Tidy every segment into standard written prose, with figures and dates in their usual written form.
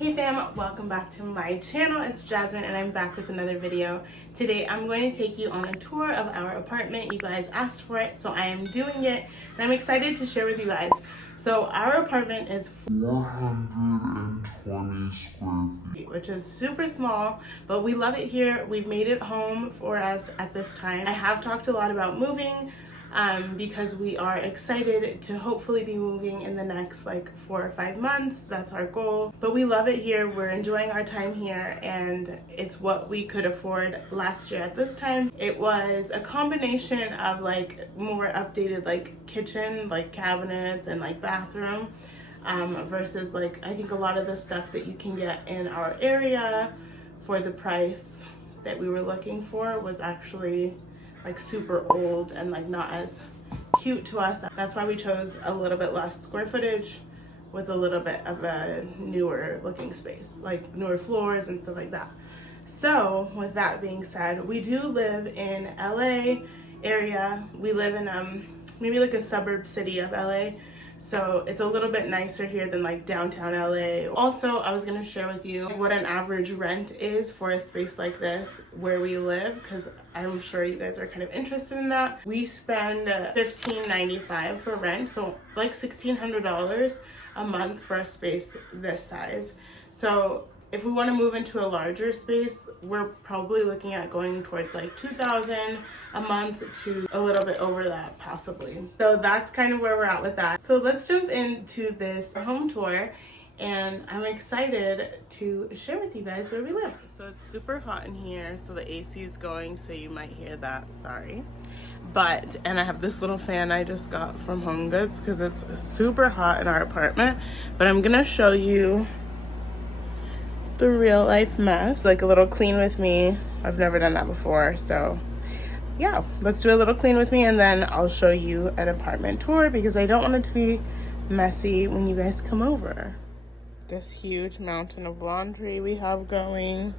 Hey fam, welcome back to my channel. It's Jasmine and I'm back with another video. Today I'm going to take you on a tour of our apartment. You guys asked for it, so I am doing it and I'm excited to share with you guys. So our apartment is 420 square feet, which is super small, but we love it here. We've made it home for us at this time. I have talked a lot about moving because we are excited to hopefully be moving in the next like 4 or 5 months. That's our goal. But we love it here. We're enjoying our time here and it's what we could afford last year at this time. It was a combination of like more updated like kitchen, like cabinets and like bathroom versus like I think a lot of the stuff that you can get in our area for the price that we were looking for was actually like super old and like not as cute to us. That's why we chose a little bit less square footage with a little bit of a newer looking space, like newer floors and stuff like that. So with that being said, we do live in LA area. We live in maybe like a suburb city of LA. So it's a little bit nicer here than like downtown LA. Also, I was gonna share with you what an average rent is for a space like this where we live, because I'm sure you guys are kind of interested in that. We spend $15.95 for rent, so like $1,600 a month for a space this size. So if we want to move into a larger space, we're probably looking at going towards like $2,000 a month to a little bit over that possibly. So that's kind of where we're at with that. So let's jump into this home tour and I'm excited to share with you guys where we live. So it's super hot in here, so the AC is going, so you might hear that, sorry. And I have this little fan I just got from Home Goods because it's super hot in our apartment. But I'm gonna show you the real life mess, like a little clean with me. I've never done that before, so yeah, let's do a little clean with me and then I'll show you an apartment tour because I don't want it to be messy when you guys come over. This huge mountain of laundry we have going,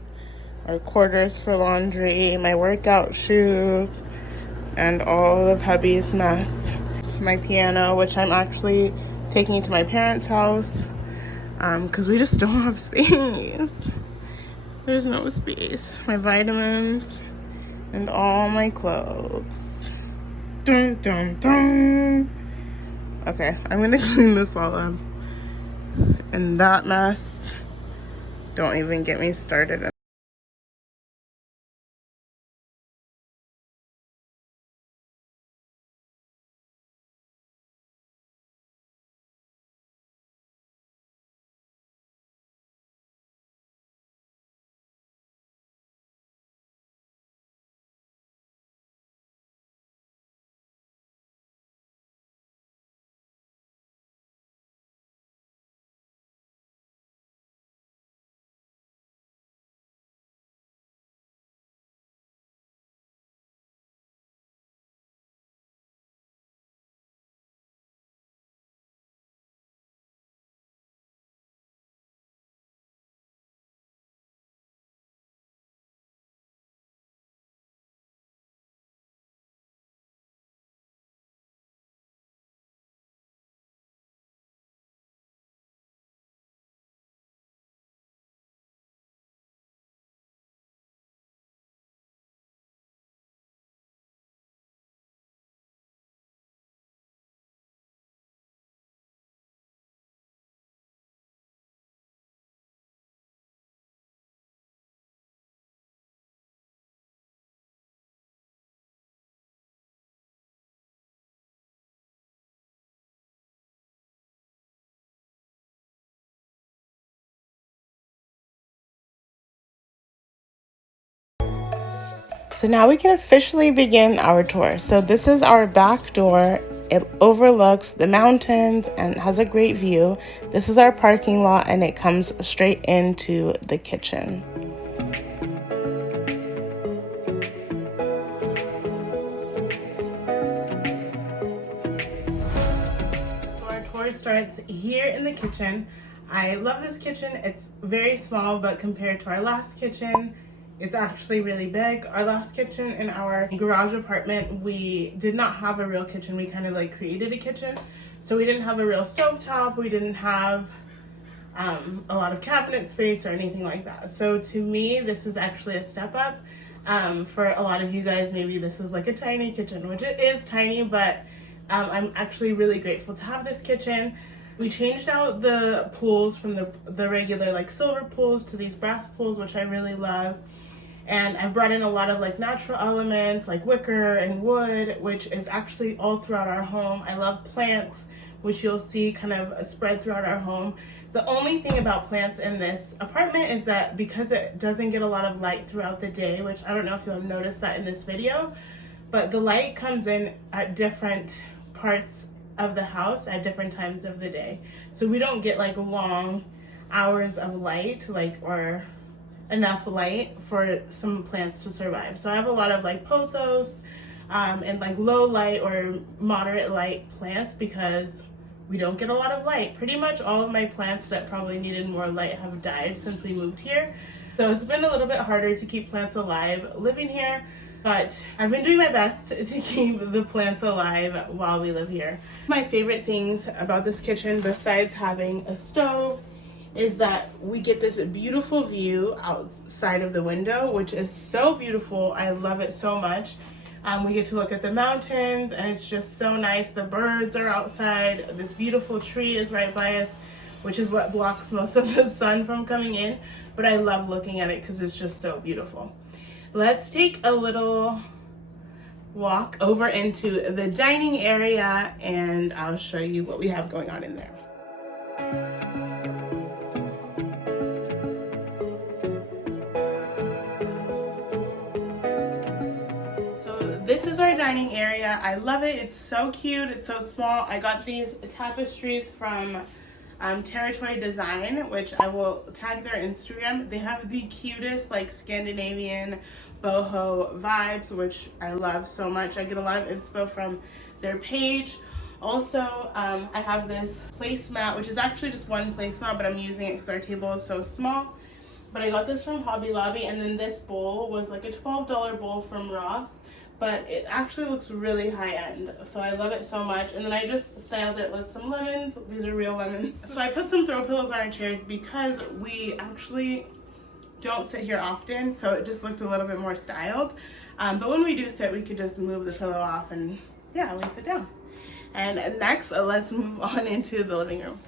our quarters for laundry, my workout shoes, and all of hubby's mess. My piano, which I'm actually taking to my parents' house because we just don't have space. There's no space. My vitamins and all my clothes. Dun, dun, dun. Okay, I'm gonna clean this all up. And that mess, don't even get me started. So now we can officially begin our tour. So this is our back door. It overlooks the mountains and has a great view. This is our parking lot and it comes straight into the kitchen. So our tour starts here in the kitchen. I love this kitchen. It's very small, but compared to our last kitchen, it's actually really big. Our last kitchen in our garage apartment, we did not have a real kitchen. We kind of like created a kitchen. So we didn't have a real stovetop. We didn't have a lot of cabinet space or anything like that. So to me, this is actually a step up. For a lot of you guys, maybe this is like a tiny kitchen, which it is tiny, but I'm actually really grateful to have this kitchen. We changed out the pools from the regular like silver pools to these brass pools, which I really love. And I've brought in a lot of like natural elements like wicker and wood, which is actually all throughout our home. I love plants, which you'll see kind of spread throughout our home. The only thing about plants in this apartment is that because it doesn't get a lot of light throughout the day, which I don't know if you'll notice that in this video, but the light comes in at different parts of the house at different times of the day. So we don't get like long hours of light, like, or enough light for some plants to survive. So I have a lot of like pothos and like low light or moderate light plants because we don't get a lot of light. Pretty much all of my plants that probably needed more light have died since we moved here. So it's been a little bit harder to keep plants alive living here, but I've been doing my best to keep the plants alive while we live here. My favorite things about this kitchen, besides having a stove, is that we get this beautiful view outside of the window, which is so beautiful. I love it so much. We get to look at the mountains and it's just so nice. The birds are outside. This beautiful tree is right by us, which is what blocks most of the sun from coming in. But I love looking at it because it's just so beautiful. Let's take a little walk over into the dining area and I'll show you what we have going on in there. This is our dining area. I love it. It's so cute. It's so small. I got these tapestries from Territory Design, which I will tag their Instagram. They have the cutest like Scandinavian boho vibes, which I love so much. I get a lot of inspo from their page. Also, I have this placemat, which is actually just one placemat, but I'm using it because our table is so small. But I got this from Hobby Lobby, and then this bowl was like a $12 bowl from Ross. But it actually looks really high end, so I love it so much. And then I just styled it with some lemons. These are real lemons. So I put some throw pillows on our chairs because we actually don't sit here often, so it just looked a little bit more styled. But when we do sit, we could just move the pillow off and yeah, we sit down. And next, let's move on into the living room.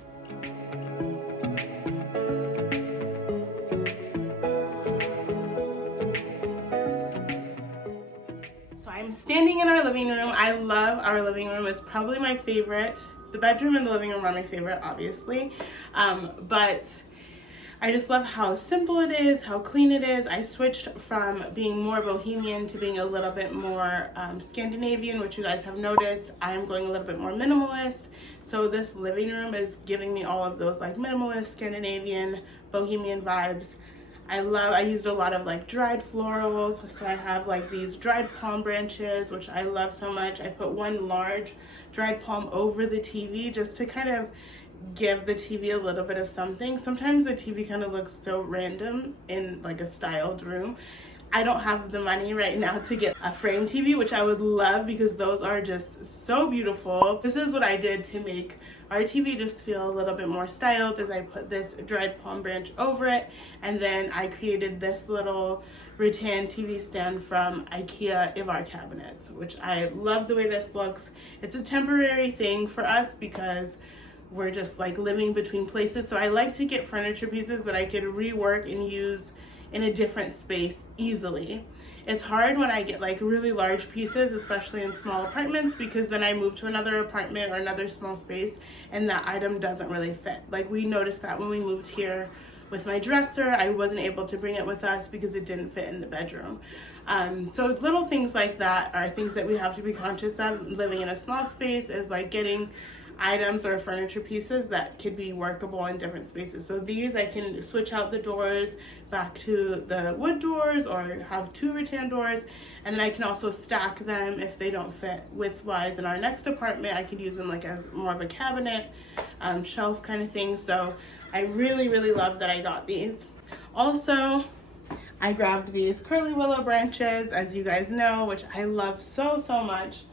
Standing in our living room. I love our living room. It's probably my favorite. The bedroom and the living room are my favorite, obviously. But I just love how simple it is, how clean it is. I switched from being more bohemian to being a little bit more Scandinavian, which you guys have noticed. I am going a little bit more minimalist. So this living room is giving me all of those like minimalist, Scandinavian, bohemian vibes. I used a lot of like dried florals, so I have like these dried palm branches, which I love so much. I put one large dried palm over the TV just to kind of give the TV a little bit of something. Sometimes the TV kind of looks so random in like a styled room. I don't have the money right now to get a frame TV, which I would love because those are just so beautiful. This is what I did to make our TV just feel a little bit more styled, as I put this dried palm branch over it, and then I created this little rattan TV stand from IKEA Ivar cabinets, which I love the way this looks. It's a temporary thing for us because we're just like living between places, so I like to get furniture pieces that I could rework and use in a different space easily. It's hard when I get like really large pieces, especially in small apartments, because then I move to another apartment or another small space and that item doesn't really fit. Like we noticed that when we moved here with my dresser, I wasn't able to bring it with us because it didn't fit in the bedroom. So little things like that are things that we have to be conscious of living in a small space, is like getting items or furniture pieces that could be workable in different spaces. So these, I can switch out the doors back to the wood doors or have two rattan doors, and then I can also stack them if they don't fit width-wise in our next apartment. I could use them like as more of a cabinet, shelf kind of thing. So I really, really love that I got these. Also, I grabbed these curly willow branches, as you guys know, which I love so, so much,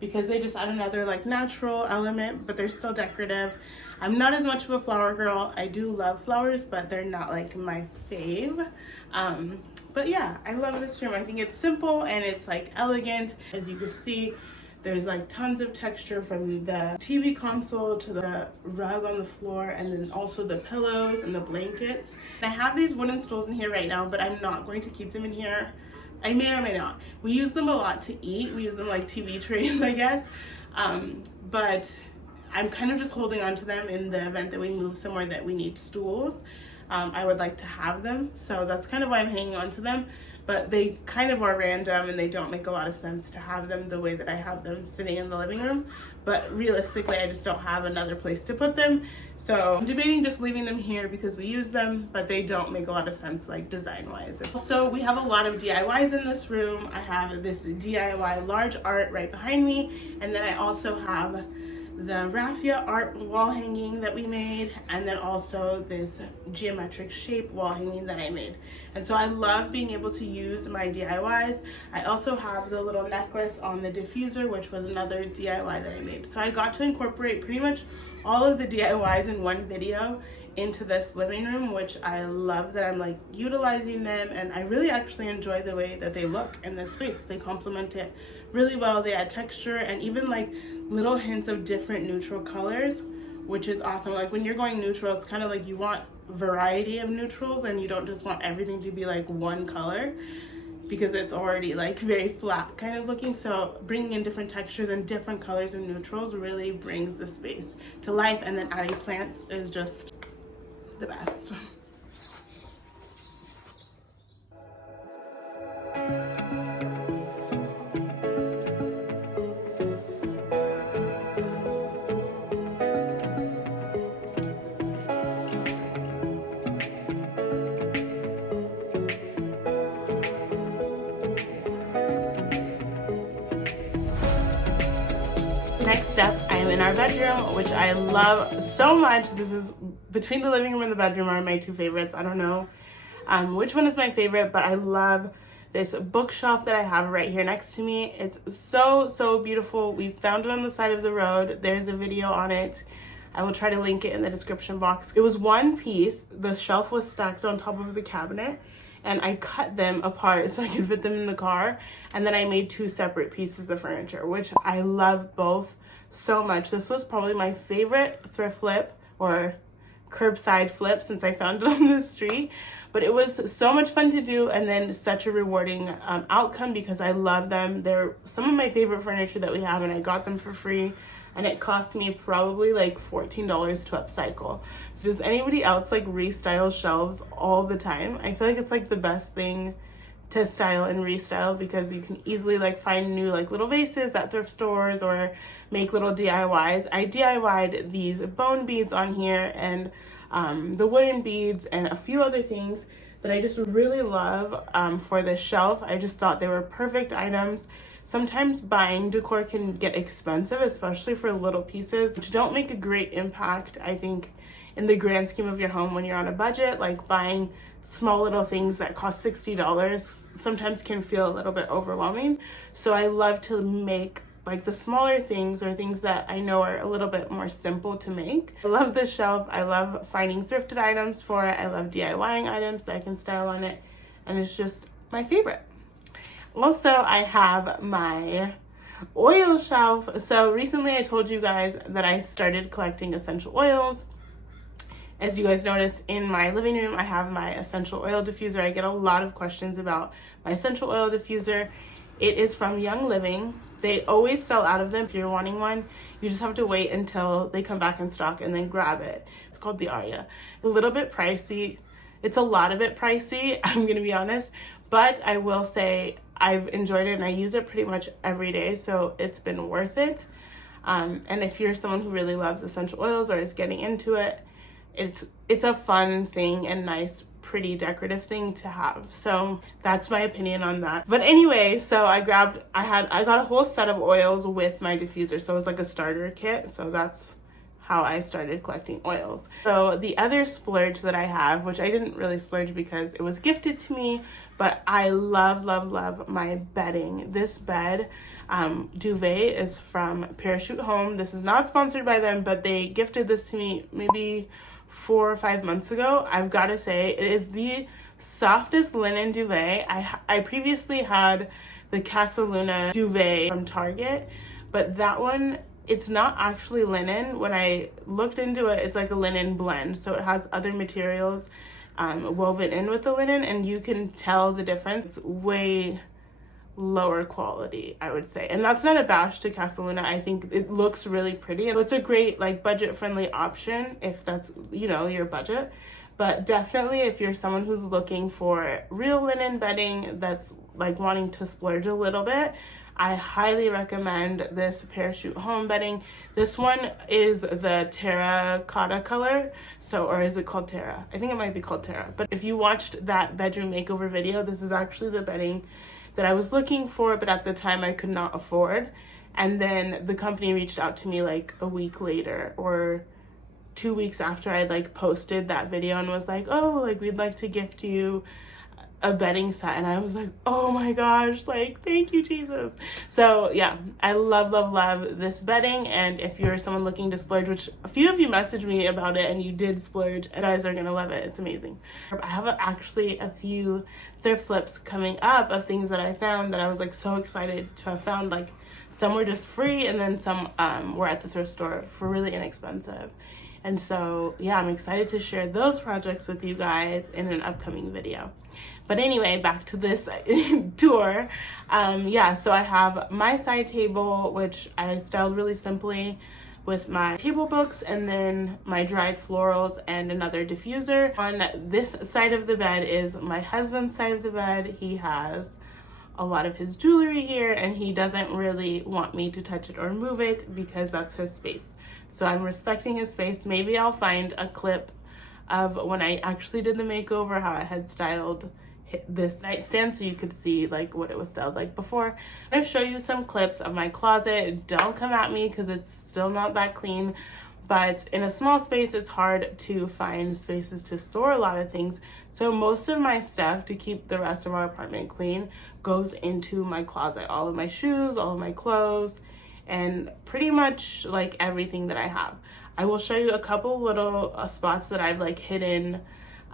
because they just add another like natural element, but they're still decorative. I'm not as much of a flower girl. I do love flowers, but they're not like my fave. But yeah, I love this room. I think it's simple and it's like elegant. As you can see, there's like tons of texture from the TV console to the rug on the floor, and then also the pillows and the blankets. I have these wooden stools in here right now, but I'm not going to keep them in here. I may or may not. We use them a lot to eat. We use them like TV trays, I guess. But I'm kind of just holding on to them in the event that we move somewhere that we need stools. I would like to have them, so that's kind of why I'm hanging on to them. But they kind of are random and they don't make a lot of sense to have them the way that I have them sitting in the living room. But realistically, I just don't have another place to put them. So I'm debating just leaving them here because we use them, but they don't make a lot of sense like design-wise. Also, we have a lot of DIYs in this room. I have this DIY large art right behind me, and then I also have the raffia art wall hanging that we made, and then also this geometric shape wall hanging that I made. And so I love being able to use my DIYs. I also have the little necklace on the diffuser, which was another DIY that I made. So I got to incorporate pretty much all of the DIYs in one video into this living room, which I love that I'm like utilizing them, and I really actually enjoy the way that they look in this space. They complement it really well. They add texture and even like little hints of different neutral colors, which is awesome. Like when you're going neutral, it's kind of like you want variety of neutrals and you don't just want everything to be like one color because it's already like very flat kind of looking. So bringing in different textures and different colors and neutrals really brings the space to life, and then adding plants is just the best. Next up, I am in our bedroom, which I love so much. This is between the living room and the bedroom are my two favorites. I don't know which one is my favorite, but I love this bookshelf that I have right here next to me. It's so beautiful. We found it on the side of the road. There's a video on it. I will try to link it in the description box. It was one piece. The shelf was stacked on top of the cabinet, and I cut them apart so I could fit them in the car. And then I made two separate pieces of furniture, which I love both so much. This was probably my favorite thrift flip or curbside flip since I found it on the street. But it was so much fun to do, and then such a rewarding outcome because I love them. They're some of my favorite furniture that we have, and I got them for free. And it cost me probably like $14 to upcycle. So does anybody else like restyle shelves all the time? I feel like it's like the best thing to style and restyle because you can easily like find new like little vases at thrift stores or make little DIYs. I DIY'd these bone beads on here and the wooden beads and a few other things that I just really love for this shelf. I just thought they were perfect items. Sometimes buying decor can get expensive, especially for little pieces, which don't make a great impact, I think, in the grand scheme of your home when you're on a budget. Like buying small little things that cost $60 sometimes can feel a little bit overwhelming. So I love to make like the smaller things or things that I know are a little bit more simple to make. I love this shelf. I love finding thrifted items for it. I love DIYing items that I can style on it, and it's just my favorite. Also, I have my oil shelf. So recently I told you guys that I started collecting essential oils. As you guys notice, in my living room, I have my essential oil diffuser. I get a lot of questions about my essential oil diffuser. It is from Young Living. They always sell out of them. If you're wanting one, you just have to wait until they come back in stock and then grab it. It's called the Aria. A little bit pricey. It's a lot of it pricey, I'm gonna be honest, but I will say I've enjoyed it and I use it pretty much every day, so it's been worth it. And if you're someone who really loves essential oils or is getting into it, it's a fun thing and nice, pretty decorative thing to have. So that's my opinion on that. But anyway, so I got a whole set of oils with my diffuser, so it was like a starter kit. So that's how I started collecting oils. So the other splurge that I have, which I didn't really splurge because it was gifted to me, but I love, love, love my bedding. This bed duvet is from Parachute Home. This is not sponsored by them, but they gifted this to me maybe 4 or 5 months ago. I've got to say, it is the softest linen duvet. I previously had the Casa Luna duvet from Target, but that one, it's not actually linen. When I looked into it, it's like a linen blend. So it has other materials woven in with the linen, and you can tell the difference. It's way lower quality, I would say. And that's not a bash to Casa Luna. I think it looks really pretty. It's a great like budget friendly option if that's, you know, your budget. But definitely if you're someone who's looking for real linen bedding that's like wanting to splurge a little bit, I highly recommend this Parachute Home bedding. This one is the terracotta color. So, or is it called Terra? I think it might be called Terra. But if you watched that bedroom makeover video, this is actually the bedding that I was looking for, but at the time I could not afford. And then the company reached out to me like a week later or 2 weeks after I like posted that video and was like, oh, like we'd like to gift you a bedding set. And I was like, oh my gosh, like thank you, Jesus. So yeah, I love, love, love this bedding. And if you're someone looking to splurge, which a few of you messaged me about it and you did splurge, you guys are gonna love it. It's amazing. I have actually a few thrift flips coming up of things that I found that I was like so excited to have found. Like some were just free and then some were at the thrift store for really inexpensive. And so, yeah, I'm excited to share those projects with you guys in an upcoming video. But anyway, back to this tour. Yeah, so I have my side table, which I styled really simply with my table books, and then my dried florals and another diffuser. On this side of the bed is my husband's side of the bed. He has a lot of his jewelry here, and he doesn't really want me to touch it or move it because that's his space. So I'm respecting his space. Maybe I'll find a clip of when I actually did the makeover, how I had styled this nightstand so you could see like what it was styled like before. I'm gonna show you some clips of my closet. Don't come at me because it's still not that clean, but in a small space it's hard to find spaces to store a lot of things. So most of my stuff to keep the rest of our apartment clean goes into my closet. All of my shoes, all of my clothes, and pretty much like everything that I have. I will show you a couple little spots that I've like hidden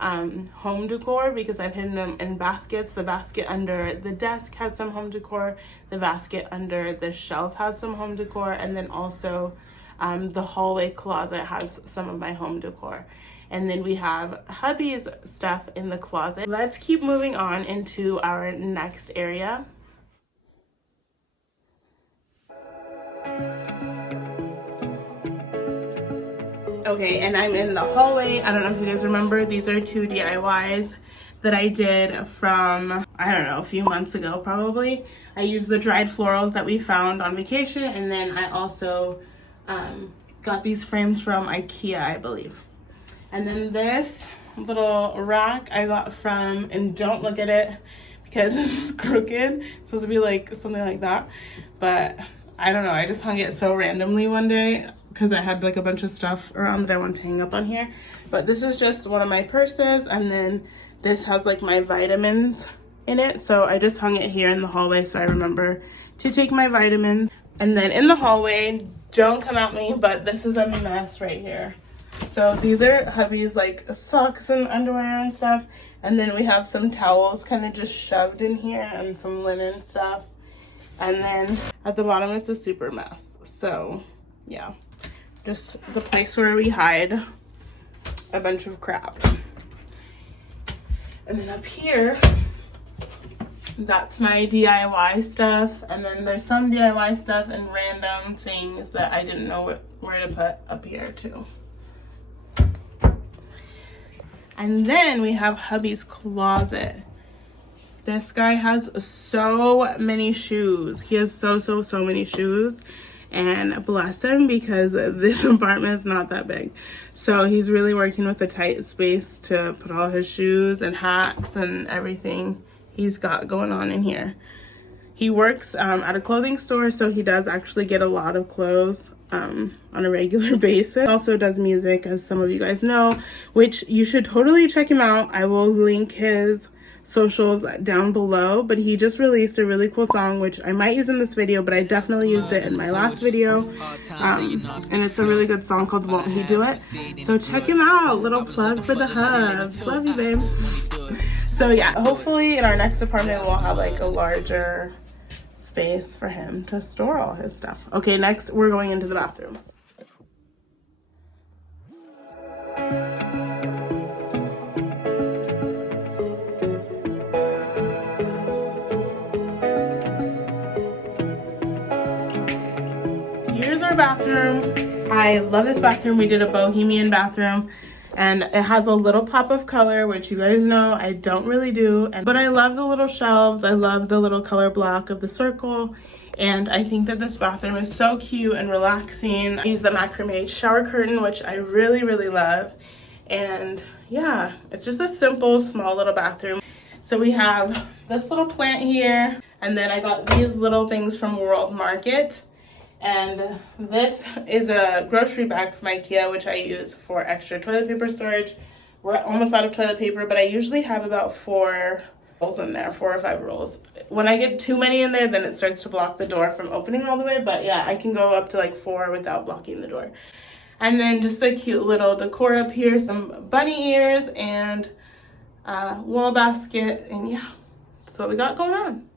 home decor, because I've hidden them in baskets. The basket under the desk has some home decor. The basket under the shelf has some home decor. And then also the hallway closet has some of my home decor. And then we have hubby's stuff in the closet. Let's keep moving on into our next area. Okay, and I'm in the hallway. I don't know if you guys remember, these are 2 DIYs that I did from, I don't know, a few months ago probably. I used the dried florals that we found on vacation, and then I also got these frames from IKEA, I believe. And then this little rack I got from, and don't look at it because it's crooked. It's supposed to be like something like that, but I don't know, I just hung it so randomly one day because I had like a bunch of stuff around that I want to hang up on here. But this is just one of my purses, and then this has like my vitamins in it. So I just hung it here in the hallway so I remember to take my vitamins. And then in the hallway, don't come at me, but this is a mess right here. So these are hubby's like socks and underwear and stuff. And then we have some towels kind of just shoved in here and some linen stuff. And then at the bottom, it's a super mess. So yeah, just the place where we hide a bunch of crap. And then up here, that's my DIY stuff. And then there's some DIY stuff and random things that I didn't know where to put up here too. And then we have hubby's closet. This guy has so many shoes. He has so many shoes. And bless him, because this apartment is not that big. So he's really working with a tight space to put all his shoes and hats and everything he's got going on in here. He works at a clothing store, so he does actually get a lot of clothes on a regular basis. He also does music, as some of you guys know, which you should totally check him out. I will link his socials down below, but he just released a really cool song which I might use in this video, but I definitely used it in my last video, and it's a really good song called Won't He Do It, so check him out. Little plug for the hubs. Love you, babe. So yeah, hopefully in our next apartment we'll have like a larger space for him to store all his stuff. Okay, next we're going into the bathroom. Here's our bathroom. I love this bathroom. We did a bohemian bathroom, and it has a little pop of color, which you guys know I don't really do, but I love the little shelves. I love the little color block of the circle, and I think that this bathroom is so cute and relaxing. I use the macrame shower curtain, which I really, really love, and yeah, it's just a simple, small little bathroom. So we have this little plant here, and then I got these little things from World Market. And this is a grocery bag from IKEA, which I use for extra toilet paper storage. We're almost out of toilet paper, but I usually have about 4 rolls in there, 4 or 5 rolls. When I get too many in there, then it starts to block the door from opening all the way. But yeah, I can go up to like 4 without blocking the door. And then just a cute little decor up here, some bunny ears and wall basket. And yeah, that's what we got going on.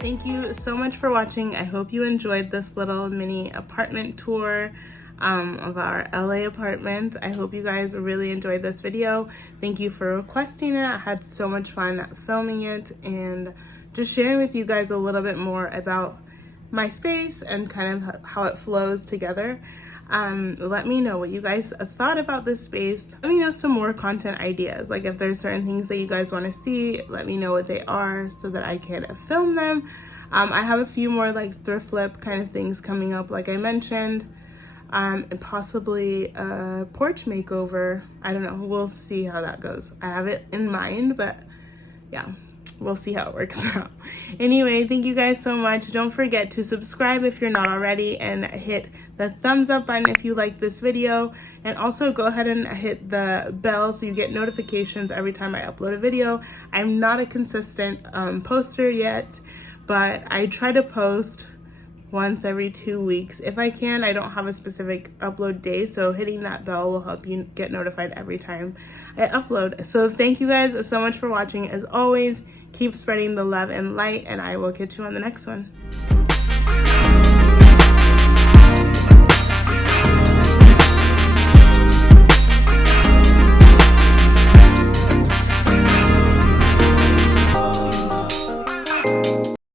Thank you so much for watching. I hope you enjoyed this little mini apartment tour of our LA apartment. I hope you guys really enjoyed this video. Thank you for requesting it. I had so much fun filming it and just sharing with you guys a little bit more about my space and kind of how it flows together. Let me know what you guys thought about this space. Let me know some more content ideas. Like if there's certain things that you guys want to see, let me know what they are so that I can film them. I have a few more like thrift flip kind of things coming up, like I mentioned, and possibly a porch makeover. I don't know, we'll see how that goes. I have it in mind, but yeah, we'll see how it works out. Anyway, thank you guys so much. Don't forget to subscribe if you're not already, and hit the thumbs up button if you like this video, and also go ahead and hit the bell so you get notifications every time I upload a video. I'm not a consistent poster yet, but I try to post once every 2 weeks if I can. I don't have a specific upload day, so hitting that bell will help you get notified every time I upload. So thank you guys so much for watching. As always, keep spreading the love and light, and I will catch you on the next one.